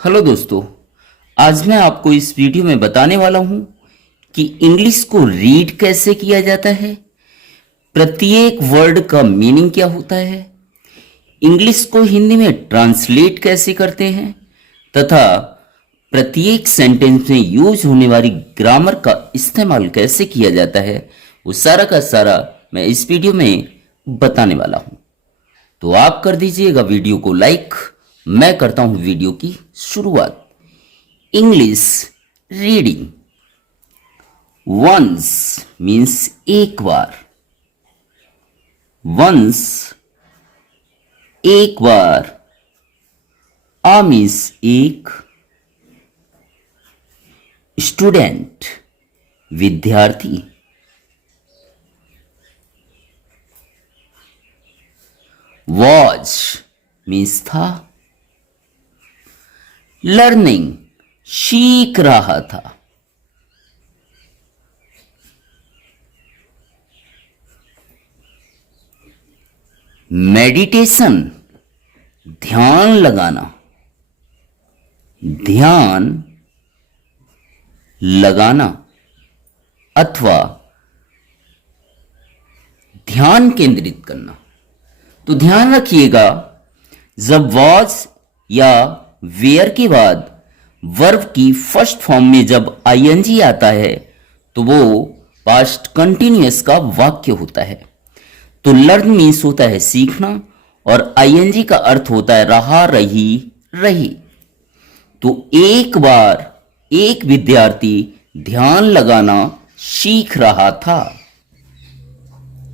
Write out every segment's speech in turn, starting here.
Hello दोस्तों। आज मैं आपको इस वीडियो में बताने वाला हूं कि इंग्लिश को रीड कैसे किया जाता है, प्रत्येक वर्ड का मीनिंग क्या होता है, इंग्लिश को हिंदी में ट्रांसलेट कैसे करते हैं तथा प्रत्येक सेंटेंस में यूज होने वाली ग्रामर का इस्तेमाल कैसे किया जाता है, वो सारा का सारा मैं इस वीडियो में बताने वाला हूं। तो आप कर दीजिएगा वीडियो को लाइक। मैं करता हूं वीडियो की शुरुआत। English reading. वंस मीन्स एक बार। वंस एक बार। आ मीन्स एक। स्टूडेंट विद्यार्थी। वॉच मीन्स था। लर्निंग सीख रहा था। मेडिटेशन ध्यान लगाना। ध्यान लगाना अथवा ध्यान केंद्रित करना। तो ध्यान रखिएगा, जब वॉज या वेयर के बाद वर्ब की फर्स्ट फॉर्म में जब आईएनजी आता है तो वो पास्ट कंटिन्यूअस का वाक्य होता है। तो लर्न मीन्स होता है सीखना और आईएनजी का अर्थ होता है रहा, रही, रही। तो एक बार एक विद्यार्थी ध्यान लगाना सीख रहा था।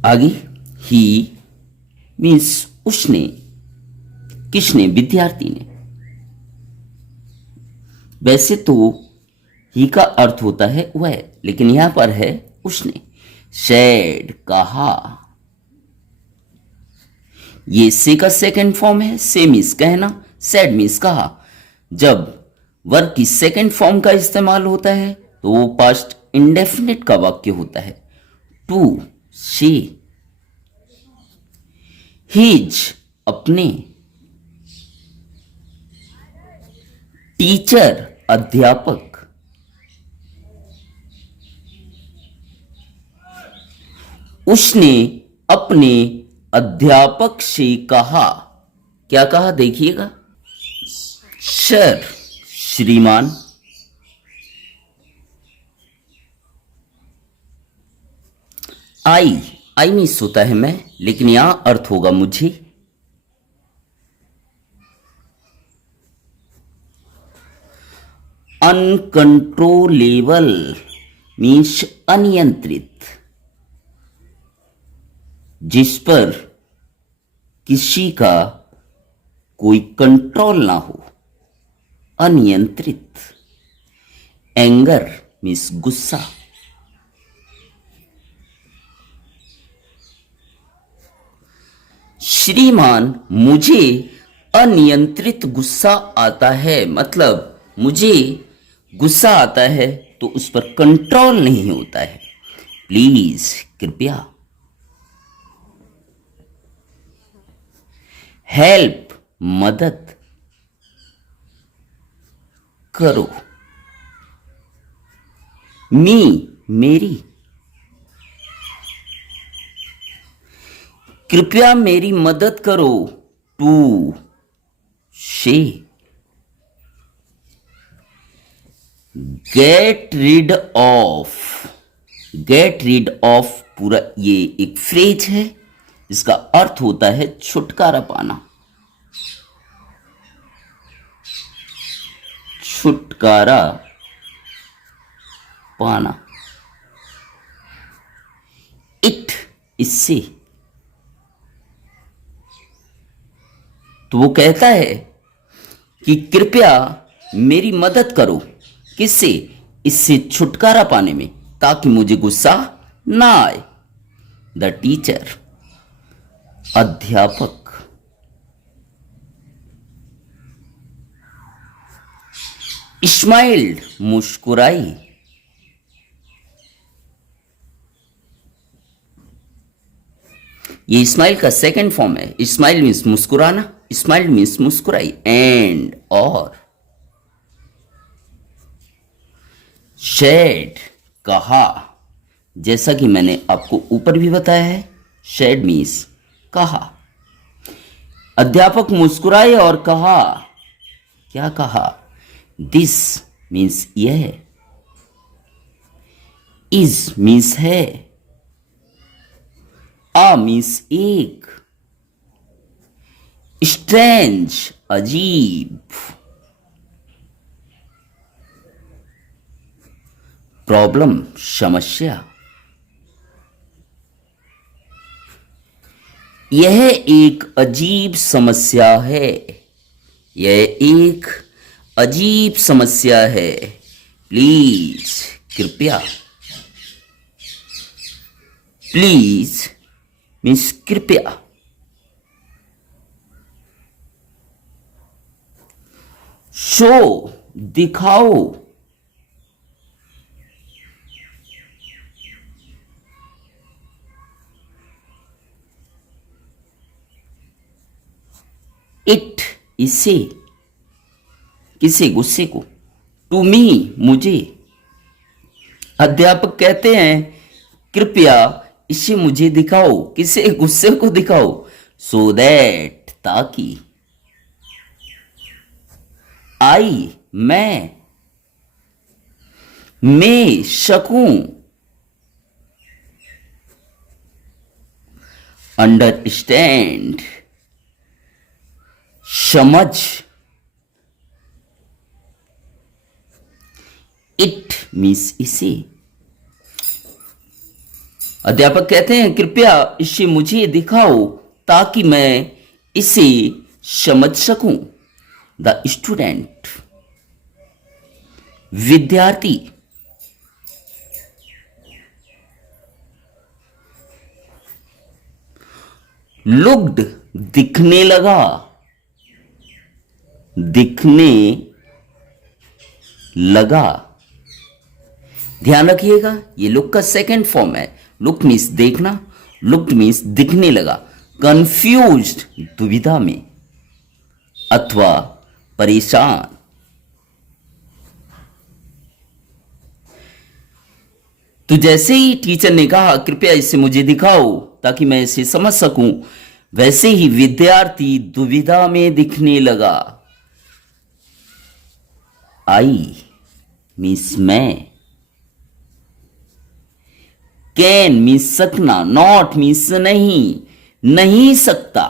आगे ही मीन्स उसने, किसने, विद्यार्थी ने। वैसे तो ही का अर्थ होता है वह, लेकिन यहां पर है उसने। सैड कहा। ये से का सेकंड फॉर्म है। से मीन्स कहना, सैड मीन्स कहा। जब वर्ब की सेकंड फॉर्म का इस्तेमाल होता है तो वो पास्ट इंडेफिनिट का वाक्य होता है। टू से। हिज अपने। टीचर अध्यापक। उसने अपने अध्यापक से कहा। क्या कहा देखिएगा। सर श्रीमान। आई मीन्स होता है मैं, लेकिन यहां अर्थ होगा मुझे। अनकंट्रोलेबल मीन्स अनियंत्रित, जिस पर किसी का कोई कंट्रोल ना हो, अनियंत्रित। एंगर मीन्स गुस्सा। श्रीमान मुझे अनियंत्रित गुस्सा आता है, मतलब मुझे गुस्सा आता है तो उस पर कंट्रोल नहीं होता है। प्लीज कृपया। हेल्प मदद करो। मी मेरी। कृपया मेरी मदद करो। टू से। Get rid of. Get rid of पूरा ये एक फ्रेज है, इसका अर्थ होता है छुटकारा पाना। छुटकारा पाना। इट इससे। तो वो कहता है कि कृपया मेरी मदद करो। किससे? इससे छुटकारा पाने में, ताकि मुझे गुस्सा ना आए। द टीचर अध्यापक। स्माइल्ड मुस्कुराई। ये स्माइल का सेकंड फॉर्म है। स्माइल मीन्स मुस्कुराना, स्माइल मीन्स मुस्कुराई। एंड और शेड कहा, जैसा कि मैंने आपको ऊपर भी बताया है, शेड मीन्स कहा। अध्यापक मुस्कुराए और कहा, क्या कहा? दिस मीन्स यह, इज मीन्स है, आ मीन्स एक, स्ट्रेंज अजीब, प्रॉब्लम समस्या। यह एक अजीब समस्या है, यह एक अजीब समस्या है, प्लीज कृपया, प्लीज मीन्स कृपया। शो दिखाओ, इट इसे, किसे? गुस्से को। टू मी मुझे। अध्यापक कहते हैं कृपया इसे मुझे दिखाओ, किसे? गुस्से को दिखाओ। सो दैट ताकि, आई मैं सकूं, अंडरस्टैंड समझ, इट मीन्स इसे। अध्यापक कहते हैं कृपया इसे मुझे दिखाओ ताकि मैं इसे समझ सकूं। द स्टूडेंट विद्यार्थी। लुक्ड दिखने लगा, दिखने लगा। ध्यान रखिएगा ये लुक का सेकंड फॉर्म है। लुक मीन्स देखना, लुक्ड मीन्स दिखने लगा। कंफ्यूज्ड दुविधा में अथवा परेशान। तो जैसे ही टीचर ने कहा कृपया इसे मुझे दिखाओ ताकि मैं इसे समझ सकूं, वैसे ही विद्यार्थी दुविधा में दिखने लगा। आई मीन्स मैं, कैन मीन्स सकना, नॉट मीन्स नहीं, नहीं सकता,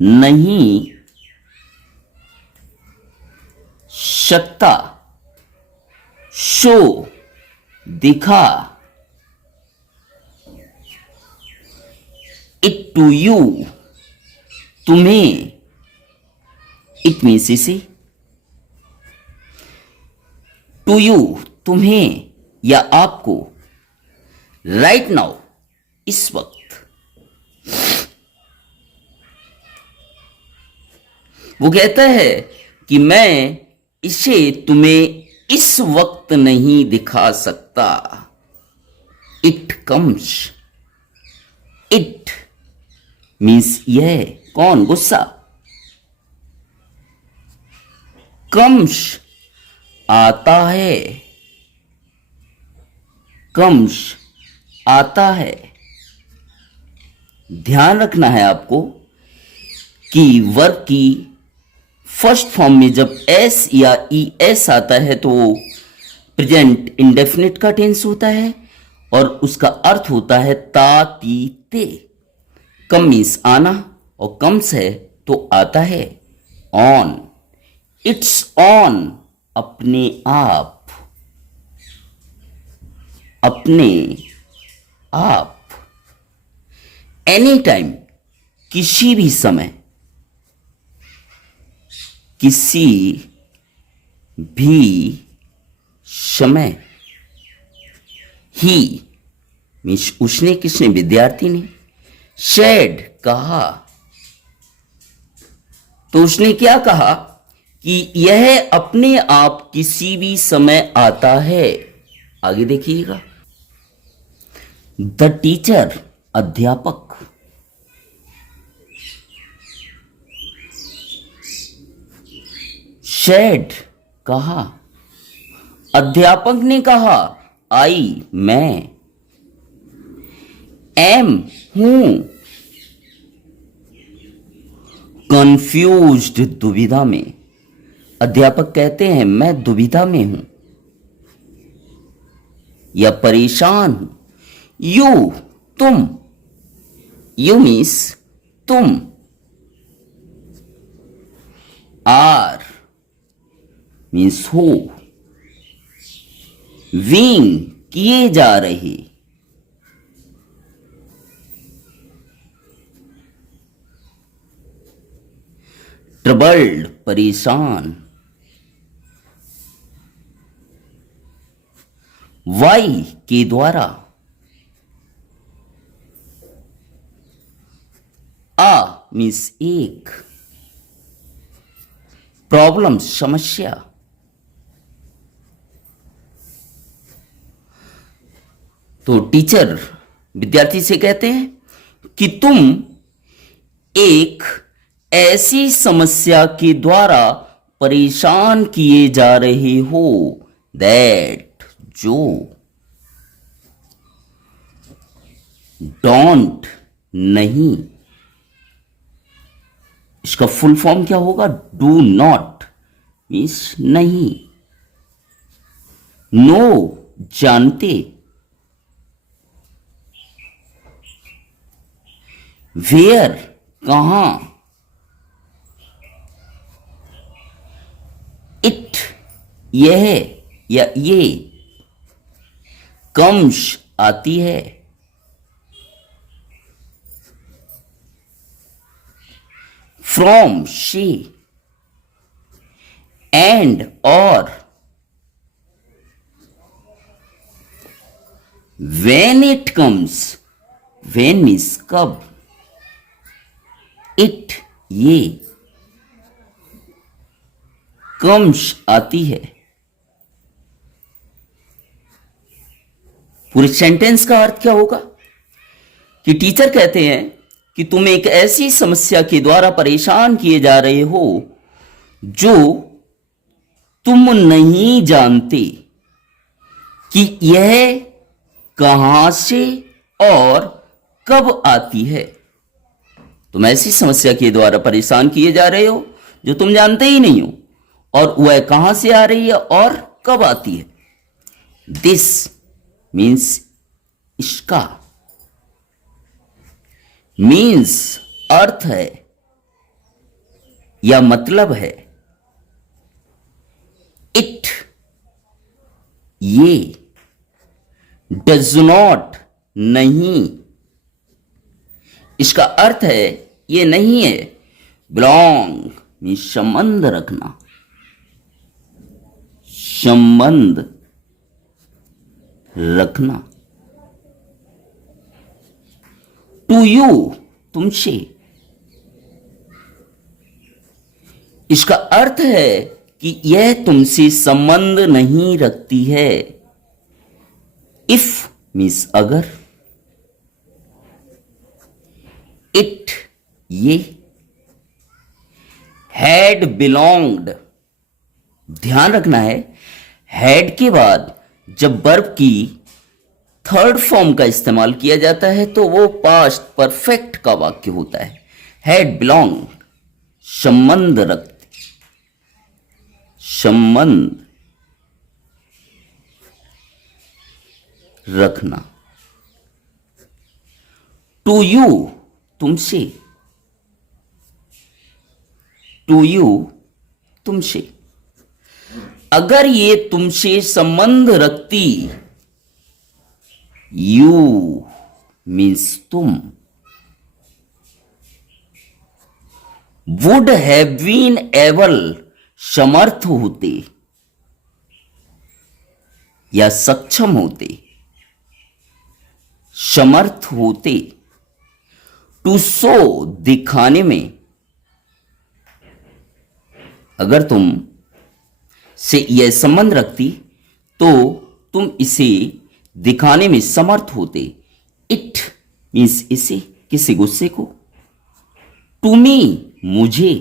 नहीं सकता। शो दिखा, इट टू यू तुम्हें, इट मीन्स इसे। टू यू तुम्हें या आपको। राइट नाउ इस वक्त। वो कहता है कि मैं इसे तुम्हें इस वक्त नहीं दिखा सकता। इट कम्स, इट मीन्स यह। कौन? गुस्सा। कम्स आता है, कम्स आता है। ध्यान रखना है आपको कि वर्ब की फर्स्ट फॉर्म में जब एस या ई एस आता है तो प्रेजेंट इंडेफिनिट का टेंस होता है और उसका अर्थ होता है ता ती ते। कम मीन्स आना और कम्स है तो आता है। ऑन, इट्स ऑन अपने आप, अपने आप। एनी टाइम किसी भी समय, किसी भी समय। ही मीन्स उसने, किसने? विद्यार्थी ने। शेड कहा, तो उसने क्या कहा कि यह अपने आप किसी भी समय आता है। आगे देखिएगा। द टीचर अध्यापक। शेड कहा, अध्यापक ने कहा, आई मैं, एम हूं, कंफ्यूज्ड दुविधा में। अध्यापक कहते हैं मैं दुविधा में हूं या परेशान हूं। यू तुम, यू मीन्स तुम, आर मीन्स हो, विंग किए जा रहे, ट्रबल्ड परेशान, वाई के द्वारा, आ मीन्स एक, प्रॉब्लम समस्या। तो टीचर विद्यार्थी से कहते हैं कि तुम एक ऐसी समस्या के द्वारा परेशान किए जा रहे हो, दैट जो, डोंट नहीं, इसका फुल फॉर्म क्या होगा? डू नॉट मीन्स नहीं, नो जानते, वेयर कहां, इट यह या ये, कम्स आती है, फ्रॉम से, एंड और, when it comes, when means कब, इट ये, कम्स आती है। पूरे सेंटेंस का अर्थ क्या होगा कि टीचर कहते हैं कि तुम एक ऐसी समस्या के द्वारा परेशान किए जा रहे हो जो तुम नहीं जानते कि यह कहां से और कब आती है। तुम ऐसी समस्या के द्वारा परेशान किए जा रहे हो जो तुम जानते ही नहीं हो, और वह कहां से आ रही है और कब आती है। दिस मीन्स इसका, मीन्स अर्थ है या मतलब है, इट ये, डज नॉट नहीं, इसका अर्थ है ये नहीं है, बिलोंग मीन्स संबंध रखना, संबंध रखना, टू यू तुमसे, इसका अर्थ है कि यह तुमसे संबंध नहीं रखती है। इफ मीन्स अगर, इट ये, हैड बिलोंग्ड, ध्यान रखना है हैड के बाद जब वर्ब की थर्ड फॉर्म का इस्तेमाल किया जाता है तो वो पास्ट परफेक्ट का वाक्य होता है। हैड बिलोंग्ड संबंध रखते, संबंध रखना, टू यू तुमसे, टू यू तुमसे, अगर ये तुमसे संबंध रखती, यू मीन्स तुम, वुड हैव बीन एबल समर्थ होते या सक्षम होते, समर्थ होते, टू शो दिखाने में, अगर तुम से यह संबंध रखती तो तुम इसे दिखाने में समर्थ होते। इट मीन्स इसे, किसी गुस्से को, टू मी मुझे,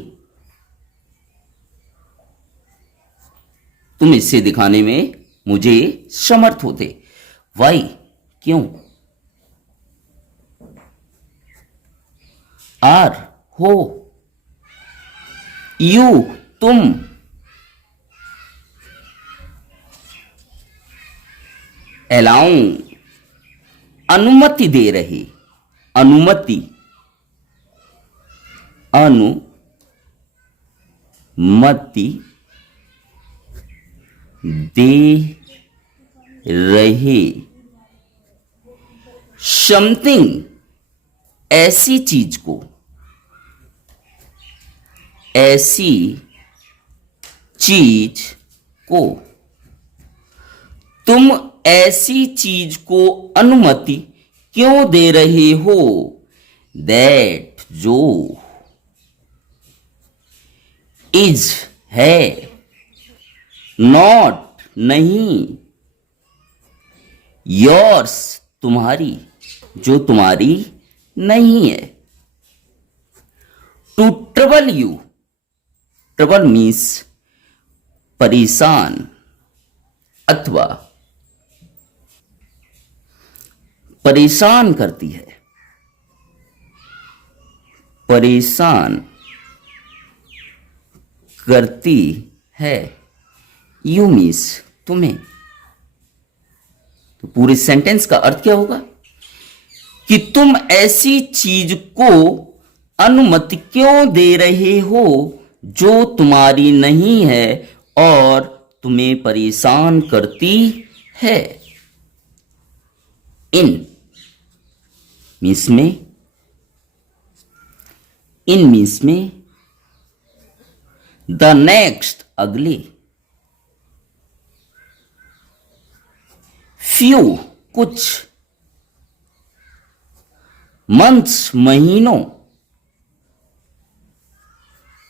तुम इसे दिखाने में मुझे समर्थ होते। वाई, क्यों। आर, हो। यू, तुम। अलाउंग, अनुमति दे रहे, अनुमति, अनुमति दे रहे। समथिंग, ऐसी चीज को, ऐसी चीज को। तुम ऐसी चीज को अनुमति क्यों दे रहे हो। दैट, जो। इज, है। नॉट, नहीं। योर्स, तुम्हारी, जो तुम्हारी नहीं है। To trouble you, trouble means परेशान अथवा परेशान करती है, परेशान करती है। यू मीन्स तुम्हें। तो पूरे सेंटेंस का अर्थ क्या होगा कि तुम ऐसी चीज को अनुमति क्यों दे रहे हो जो तुम्हारी नहीं है और तुम्हें परेशान करती है। इन मीन्स में, इन मीन्स में। द नेक्स्ट, अगले। फ्यू, कुछ। मंथ्स, महीनों,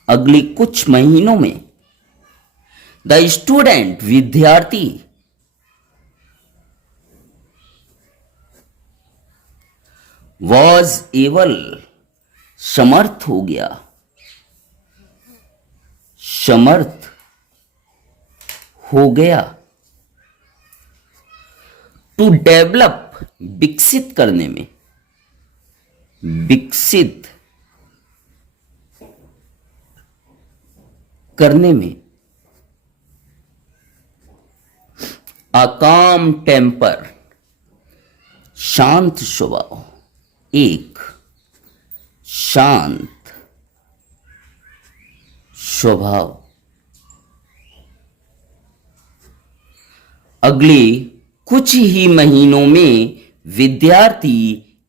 अगले कुछ महीनों में। द स्टूडेंट, विद्यार्थी। वॉज एबल, समर्थ हो गया, समर्थ हो गया। टू डेवलप, विकसित करने में, विकसित करने में। अ काम टेम्पर, शांत स्वभाव, एक शांत स्वभाव। अगले कुछ ही महीनों में विद्यार्थी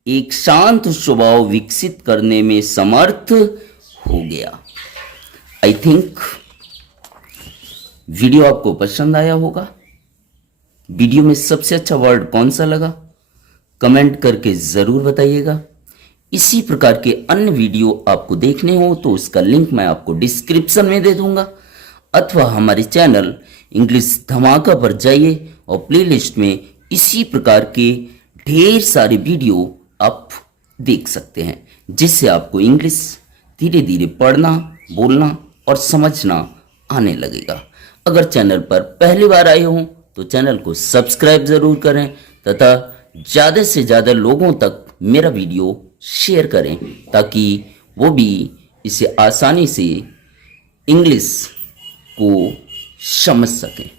एक शांत स्वभाव विकसित करने में समर्थ हो गया। आई थिंक वीडियो आपको पसंद आया होगा। वीडियो में सबसे अच्छा वर्ड कौन सा लगा कमेंट करके जरूर बताइएगा। इसी प्रकार के अन्य वीडियो आपको देखने हो तो उसका लिंक मैं आपको डिस्क्रिप्शन में दे दूंगा, अथवा हमारे चैनल इंग्लिश धमाका पर जाइए और प्लेलिस्ट में इसी प्रकार के ढेर सारे वीडियो आप देख सकते हैं, जिससे आपको इंग्लिश धीरे धीरे पढ़ना, बोलना और समझना आने लगेगा। अगर चैनल पर पहली बार आए हों तो चैनल को सब्सक्राइब जरूर करें तथा ज़्यादा से ज़्यादा लोगों तक मेरा वीडियो शेयर करें ताकि वो भी इसे आसानी से इंग्लिश को समझ सकें।